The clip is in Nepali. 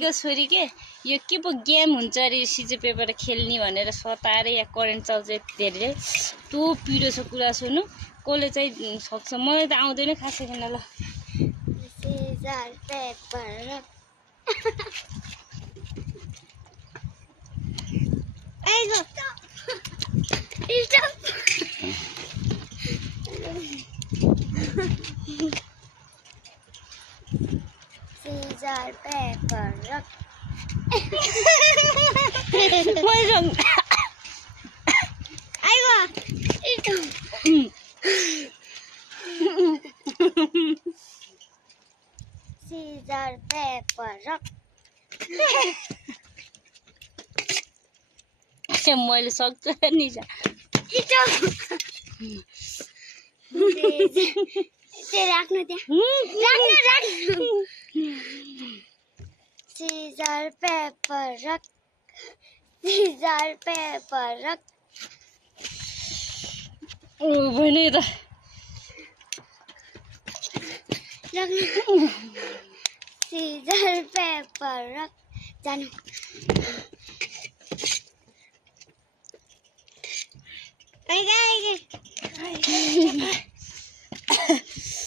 दिदीको छोरी के यो के पो गेम हुन्छ अरे सिजो पेपर खेल्ने भनेर सताएर या करेन्ट चल्छ धेरै त्यो पिरो छ कुरा सुन्नु कसले चाहिँ सक्छ मलाई त आउँदैन खासै किन ल सिजर पेपर आइगो स्टप सिजर पेपर आइगो सिजर पेपर मैले सक्छु नि राख्नु त्यहाँ राख्नु सिजर पेपर भने त सिजर पेपर जानु